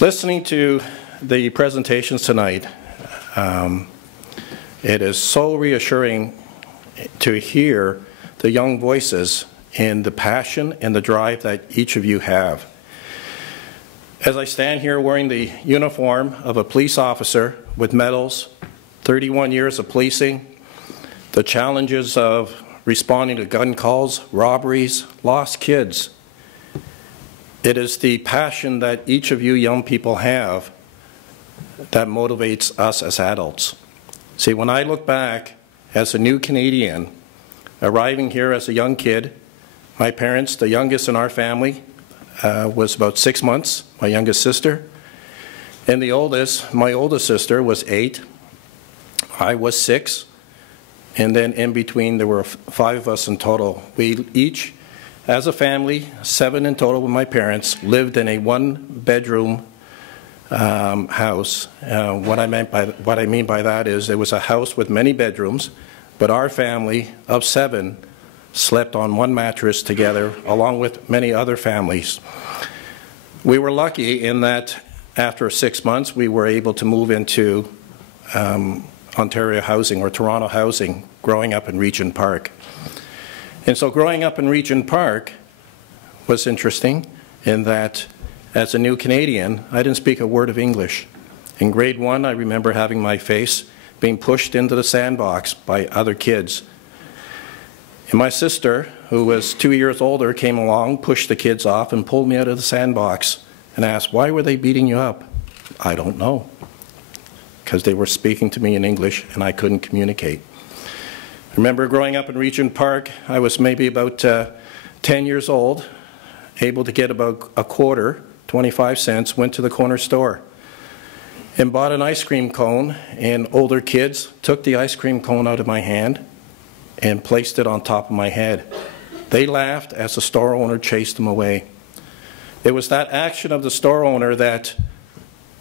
Listening to the presentations tonight, it is so reassuring to hear the young voices and the passion and the drive that each of you have. As I stand here wearing the uniform of a police officer with medals, 31 years of policing, the challenges of responding to gun calls, robberies, lost kids, it is the passion that each of you young people have that motivates us as adults. See, when I look back as a new Canadian, arriving here as a young kid, my parents, the youngest in our family, was about 6 months, my youngest sister, and the oldest, my oldest sister, was 8. I was 6, and then in between there were 5 of us in total. We each, as a family, 7 in total with my parents, lived in a 1-bedroom house. What I mean by that is it was a house with many bedrooms, but our family of 7 slept on 1 mattress together, along with many other families. We were lucky in that after 6 months we were able to move into Ontario housing, or Toronto housing, growing up in Regent Park. And so growing up in Regent Park was interesting in that as a new Canadian, I didn't speak a word of English. In grade 1, I remember having my face being pushed into the sandbox by other kids. And my sister, who was 2 years older, came along, pushed the kids off, and pulled me out of the sandbox and asked, "Why were they beating you up?" I don't know, because they were speaking to me in English and I couldn't communicate. I remember growing up in Regent Park, I was maybe about 10 years old, able to get about a quarter, 25 cents, went to the corner store and bought an ice cream cone, and older kids took the ice cream cone out of my hand and placed it on top of my head. They laughed as the store owner chased them away. It was that action of the store owner that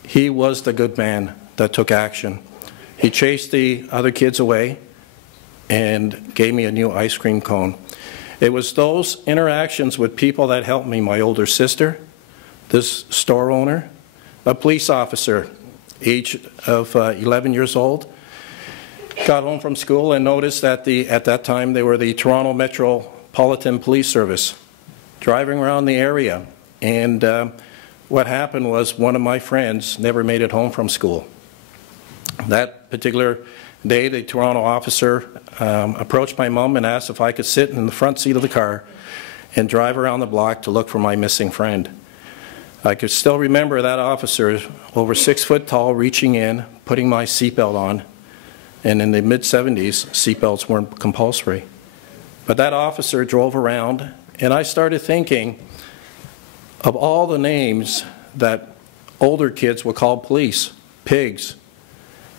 he was the good man that took action. He chased the other kids away and gave me a new ice cream cone. It was those interactions with people that helped me. My older sister, this store owner, a police officer, age of 11 years old, got home from school and noticed that at that time they were the Toronto Metropolitan Police Service, driving around the area. And what happened was one of my friends never made it home from school. That particular day, the Toronto officer approached my mom and asked if I could sit in the front seat of the car and drive around the block to look for my missing friend. I could still remember that officer, over 6 foot tall, reaching in, putting my seatbelt on, and in the mid-70s, seatbelts weren't compulsory. But that officer drove around, and I started thinking of all the names that older kids would call police, pigs,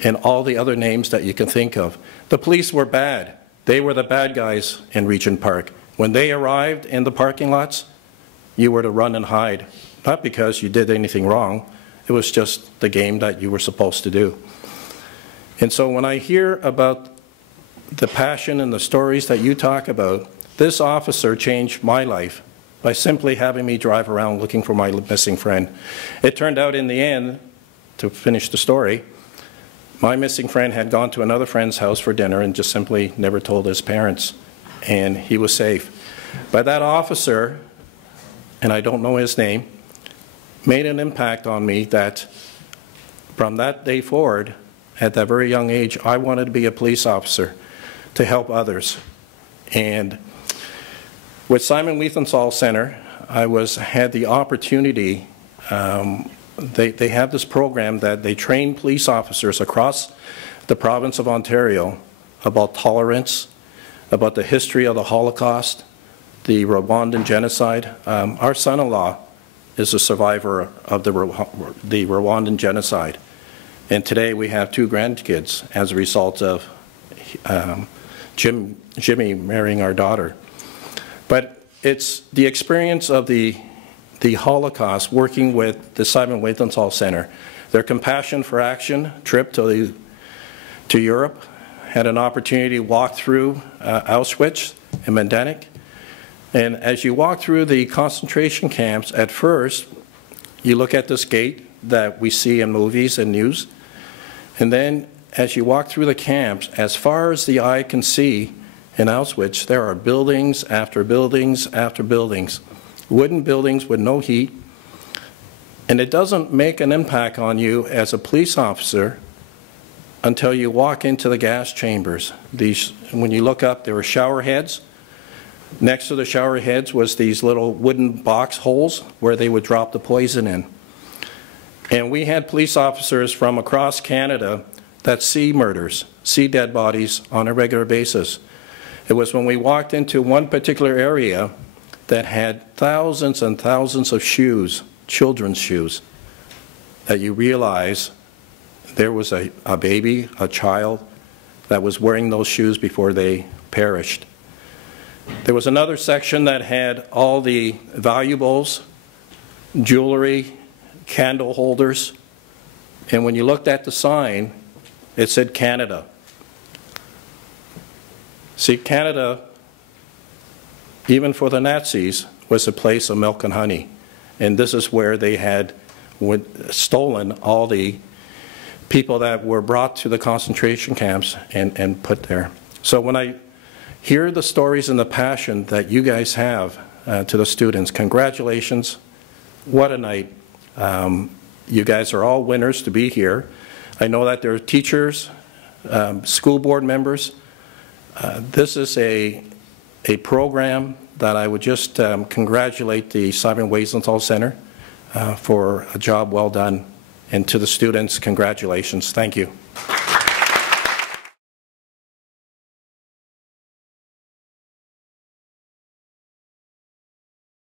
and all the other names that you can think of. The police were bad. They were the bad guys in Regent Park. When they arrived in the parking lots, you were to run and hide. Not because you did anything wrong, it was just the game that you were supposed to do. And so when I hear about the passion and the stories that you talk about, this officer changed my life by simply having me drive around looking for my missing friend. It turned out in the end, to finish the story, my missing friend had gone to another friend's house for dinner and just simply never told his parents, and he was safe. But that officer, and I don't know his name, made an impact on me that from that day forward, at that very young age, I wanted to be a police officer to help others. And with Simon Wiesenthal Center, I had the opportunity, they have this program that they train police officers across the province of Ontario about tolerance, about the history of the Holocaust, the Rwandan genocide. Our son-in-law is a survivor of the Rwandan genocide. And today we have 2 grandkids as a result of Jimmy marrying our daughter. But it's the experience of the Holocaust working with the Simon Wiesenthal Center. Their Compassion for Action trip to Europe had an opportunity to walk through Auschwitz and Majdanek. And as you walk through the concentration camps, at first you look at this gate, that we see in movies and news. And then as you walk through the camps, as far as the eye can see in Auschwitz, there are buildings after buildings after buildings, wooden buildings with no heat. And it doesn't make an impact on you as a police officer until you walk into the gas chambers. When you look up, there were shower heads. Next to the shower heads was these little wooden box holes where they would drop the poison in. And we had police officers from across Canada that see murders, see dead bodies on a regular basis. It was when we walked into one particular area that had thousands and thousands of shoes, children's shoes, that you realize there was a baby, a child, that was wearing those shoes before they perished. There was another section that had all the valuables, jewelry, candle holders, and when you looked at the sign, it said Canada. See, Canada, even for the Nazis, was a place of milk and honey. And this is where they had stolen all the people that were brought to the concentration camps and put there. So when I hear the stories and the passion that you guys have to the students, congratulations. What a night. You guys are all winners to be here. I know that there are teachers, school board members. This is a program that I would just congratulate the Simon Wiesenthal Center for a job well done. And to the students, congratulations. Thank you.